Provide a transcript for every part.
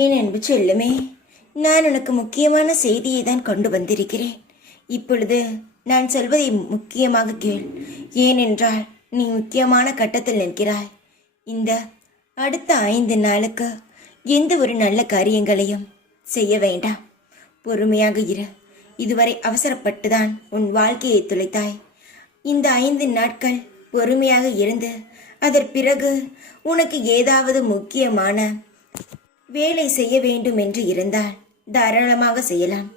ஏன் அன்பு செல்லுமே, நான் உனக்கு முக்கியமான செய்தியை தான் கொண்டு வந்திருக்கிறேன். இப்பொழுது நான் சொல்வதை முக்கியமாக கேள். ஏனென்றால் நீ முக்கியமான கட்டத்தில் நிற்கிறாய். இந்த அடுத்த 5 நாளுக்கு எந்த ஒரு நல்ல காரியங்களையும் செய்ய வேண்டாம். பொறுமையாக இரு. இதுவரை அவசரப்பட்டுதான் உன் வாழ்க்கையை துளைத்தாய். இந்த 5 நாட்கள் பொறுமையாக இருந்து அதன் பிறகு உனக்கு ஏதாவது முக்கியமான வேலை செய்ய வேண்டும் என்று இருந்தால் தாராளமாக செய்யலாம்.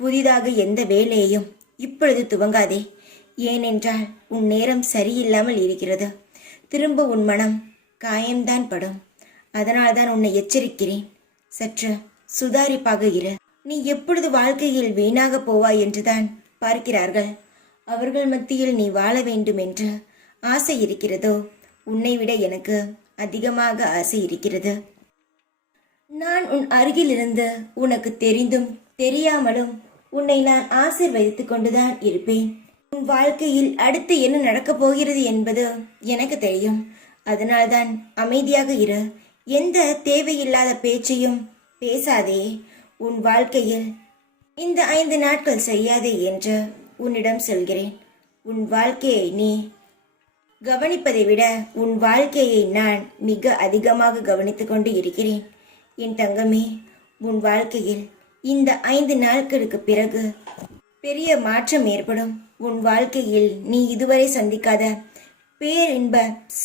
புதிதாக எந்த வேலையையும் இப்பொழுது துவங்காதே. ஏனென்றால் உன் நேரம் சரியில்லாமல் இருக்கிறது. திரும்ப உன் மனம் காயம்தான் படும். அதனால்தான் உன்னை எச்சரிக்கிறேன். சற்று சுதாரிப்பாக இரு. நீ எப்பொழுது வாழ்க்கையில் வீணாக போவாய் என்றுதான் பார்க்கிறார்கள். அவர்கள் மத்தியில் நீ வாழ வேண்டும் என்று ஆசை இருக்கிறதோ, உன்னை விட எனக்கு அதிகமாக ஆசை இருக்கிறது. நான் உன் அருகிலிருந்து உனக்கு தெரிந்தும் தெரியாமலும் உன்னை நான் ஆசீர்வதித்துக் கொண்டுதான் இருப்பேன். உன் வாழ்க்கையில் அடுத்து என்ன நடக்கப் போகிறது என்பது எனக்கு தெரியும். அதனால்தான் அமைதியாக இரு. எந்த தேவையில்லாத பேச்சையும் பேசாதே. உன் வாழ்க்கையில் இந்த 5 நாட்கள் செய்யாதே என்று உன்னிடம் சொல்கிறேன். உன் வாழ்க்கையை நீ கவனிப்பதை விட உன் வாழ்க்கையை நான் மிக அதிகமாக கவனித்துக் கொண்டு இருக்கிறேன். என் தங்கமே, உன் வாழ்க்கையில் இந்த 5 நாட்களுக்கு பிறகு பெரிய மாற்றம் ஏற்படும். உன் வாழ்க்கையில் நீ இதுவரை சந்திக்காத பேரின்ப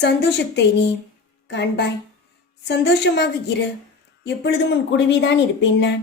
சந்தோஷத்தை நீ காண்பாய். சந்தோஷமாக இரு. எப்பொழுதும் உன் கூடவேதான் இருப்பேன் நான்.